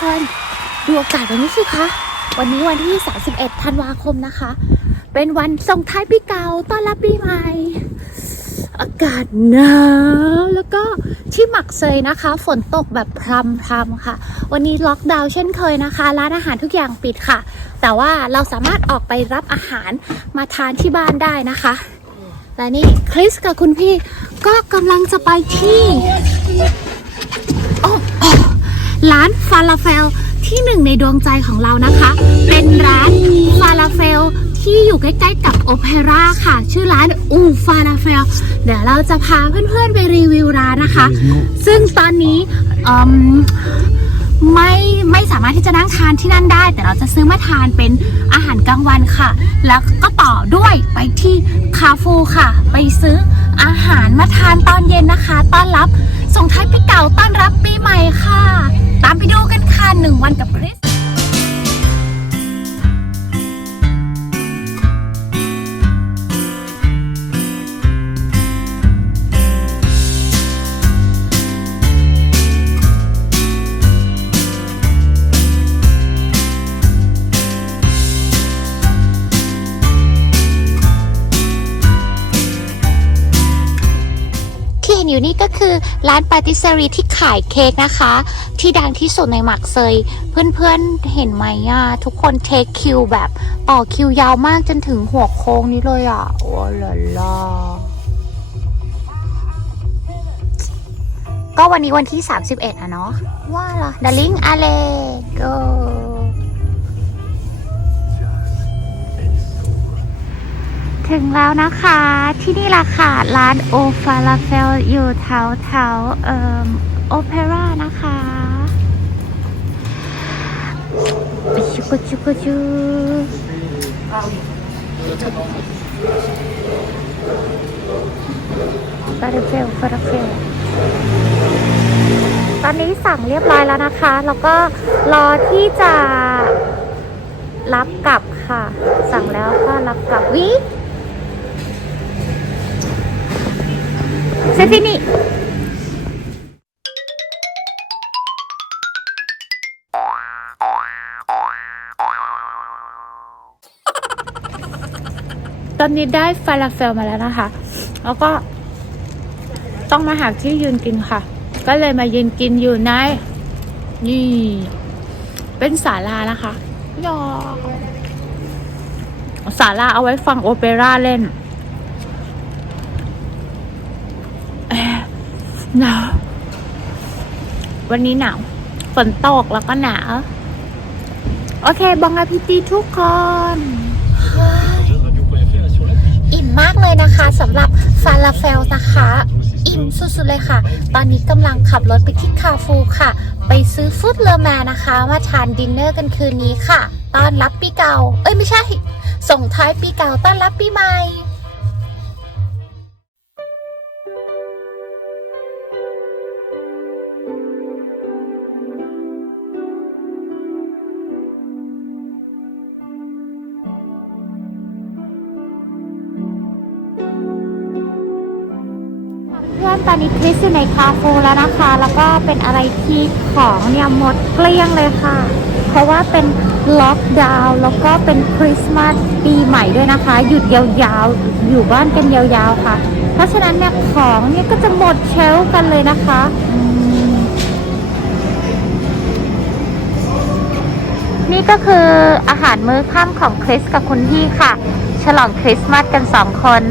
คนดูอากาศวันนี้สิคะ วันนี้วันที่ 31 ธันวาคมนะคะ เป็นวันส่งท้ายปีเก่าต้อนรับปีใหม่ อากาศหนาวแล้วก็ที่หมักเซยนะคะ ฝนตกแบบพรำพรำค่ะ วันนี้ล็อกดาวน์เช่นเคยนะคะ ร้านอาหารทุกอย่างปิดค่ะ แต่ว่าเราสามารถออกไปรับอาหารมาทานที่บ้านได้นะคะ และนี่คริสกับคุณพี่ก็กำลังจะไปที่ ร้านฟาลาเฟลที่หนึ่งในดวงใจของเรานะคะ เป็นร้านฟาลาเฟลที่อยู่ใกล้ๆกับโอเปร่าค่ะ ชื่อร้านอูฟาลาเฟลเดี๋ยวเราจะพาเพื่อนๆไปรีวิวร้านนะคะ ซึ่งตอนนี้อืมไม่ไม่สามารถที่จะนั่งทานที่นั่นได้ แต่เราจะซื้อมาทานเป็นอาหารกลางวันค่ะ แล้วก็ต่อด้วยไปที่คาฟูค่ะ ไปซื้ออาหารมาทานตอนเย็นนะคะ ต้อนรับส่งท้ายปีเก่าต้อนรับปีใหม่ค่ะ ตามไปดูกันค่ะหนึ่งวันกับคริส อยู่นี่ก็คือร้านปาติสรีที่ขายเค้กนะคะ ที่ดังที่สุดในหมักเซย เพื่อนๆเห็นไหมอะ ทุกคนเทคคิวแบบต่อคิวยาวมากจนถึงหัวโค้งนี้เลยอะ โอ้ละล่ะก็วันนี้วันที่ 31 อะเนาะว่าล่ะดาริงอาเลโถึงแล้วนะคะ ที่นี่ล่ะค่ะ ร้านโอฟาลาเฟลอยู่แถวแถวเอ่อโอเปร่านะคะจุกุจุกุจุฟาลาเฟลฟาลาเฟลตอนนี้สั่งเรียบร้อยแล้วนะคะ แล้วก็รอที่จะรับกลับค่ะ สั่งแล้วก็รับกลับวิ C'est fini. ตอนนี้ได้ฟาลาเฟลมาแล้วนะคะ แล้วก็ต้องมาหาที่ยืนกินค่ะ ก็เลยมายืนกินอยู่ในนี่ เป็นศาลานะคะยอศาลาเอาไว้ฟังโอเปร่าเล่น หนาววันนี้หนาวฝนตกแล้วก็หนาวโอเค บองอาพิตีทุกคน อิ่มมากเลยนะคะสำหรับฟาลาเฟลนะคะ อิ่มสุดๆเลยค่ะ ตอนนี้กำลังขับรถไปที่คาฟูค่ะ ไปซื้อฟุตเลอแมนนะคะ มาทานดินเนอร์กันคืนนี้ค่ะ ต้อนรับปีเก่า เอ้ยไม่ใช่ ส่งท้ายปีเก่าต้อนรับปีใหม่ ตอนนี้คริสอยู่ในคาฟูแล้วนะคะ แล้วก็เป็นอะไรที่ของเนี่ยหมดเกลี้ยงเลยค่ะ เพราะว่าเป็นล็อกดาวน์แล้วก็เป็นคริสต์มาสปีใหม่ด้วยนะคะ หยุดยาวๆ อยู่บ้านกันยาวๆค่ะ เพราะฉะนั้นเนี่ยของเนี่ยก็จะหมดเชลกันเลยนะคะนี่ก็คืออาหารมื้อค่ำของคริสกับคุณพี่ค่ะ ฉลองคริสต์มาสกันสองคน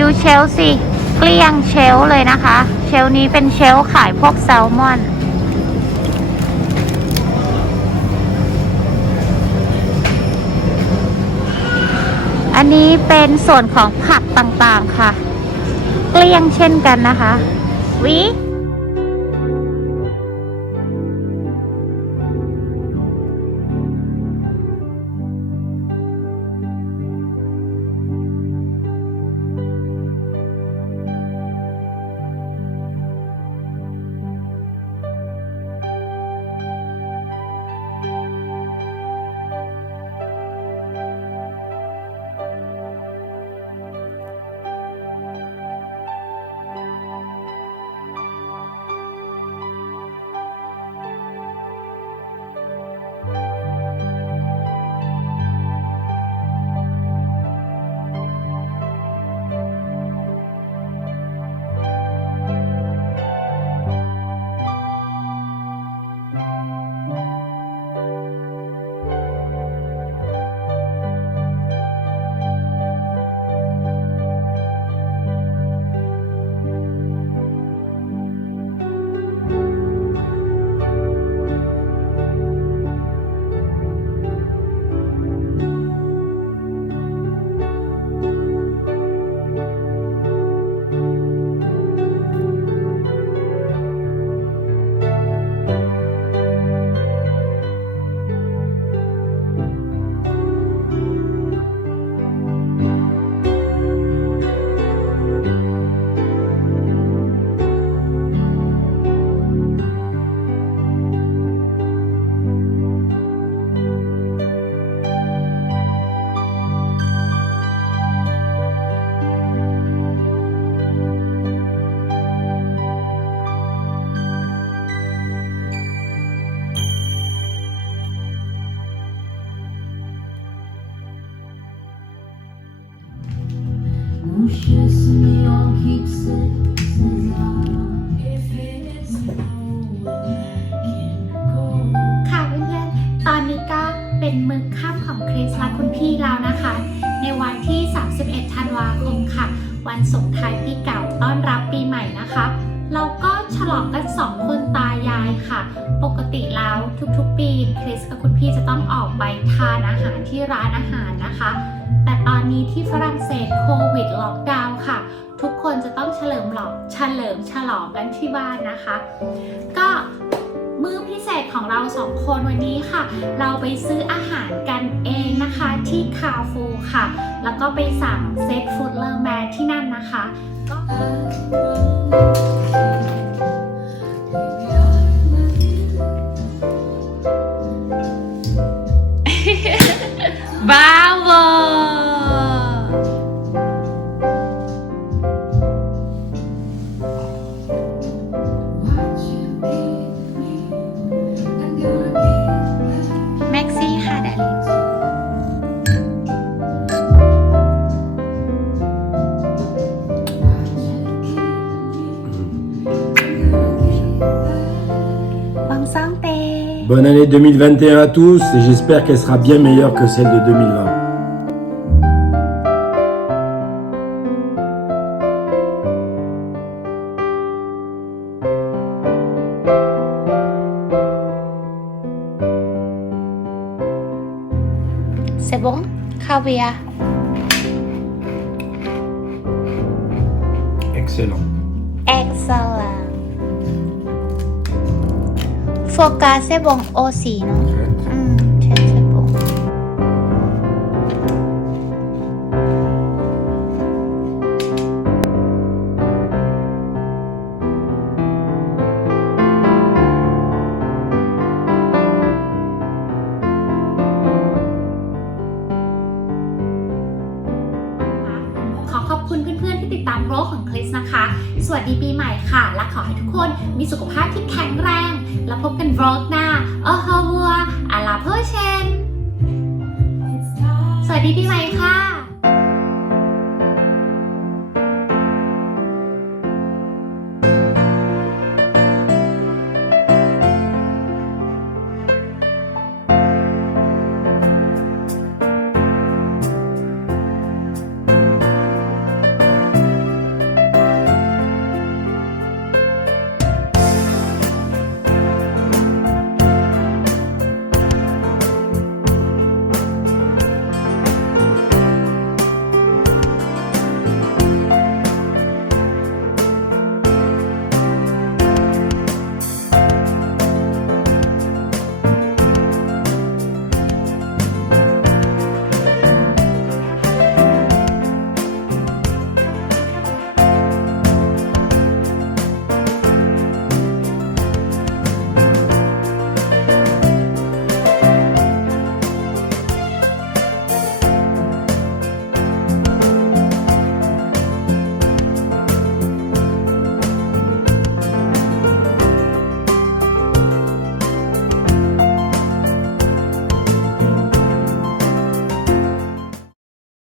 ดูเชลสิ เกลี้ยงเชลเลยนะคะ เชลนี้เป็นเชลขายพวกแซลมอน อันนี้เป็นส่วนของผักต่างๆค่ะ เกลี้ยงเช่นกันนะคะ วิ ค่ะเพื่อนๆ ตอนนี้ก็เป็นมือข้ามของคริสและคุณพี่เรานะคะ ในวันที่ 31 ธันวาคมค่ะ วันสงท้ายปีเก่าต้อนรับปีใหม่นะคะ ลองกันสองคนตายายค่ะ ปกติแล้วทุกๆ ปีคริสกับคุณพี่จะต้องออกไปทานอาหารที่ร้านอาหารนะคะ แต่ตอนนี้ที่ฝรั่งเศสโควิดล็อกดาวน์ค่ะ ทุกคนจะต้องเฉลิมหลอกเฉลิมฉลองกันที่บ้านนะคะ ก็มื้อพิเศษของเราสองคนวันนี้ค่ะ เราไปซื้ออาหารกันเองนะคะที่คาฟูค่ะ แล้วก็ไปสั่งเซตฟูดเลอร์แมนที่นั่นนะคะ ก็ Bonne année 2021 à tous et j'espère qu'elle sera bien meilleure que celle de 2020. C'est bon Caviar. Excellent. Excellent. โฟกัสเซบงโอสีเนาะอืมเชนเซบง ขอขอบคุณเพื่อนๆที่ติดตามโรคของคริสนะคะ สวัสดีปีใหม่ค่ะ และขอให้ทุกคนมีสุขภาพที่แข็งแรง แล้วพบกันรอกหน้าโอฮาวัวอาลาเพอเชนสวัสดีปีใหม่ค่ะ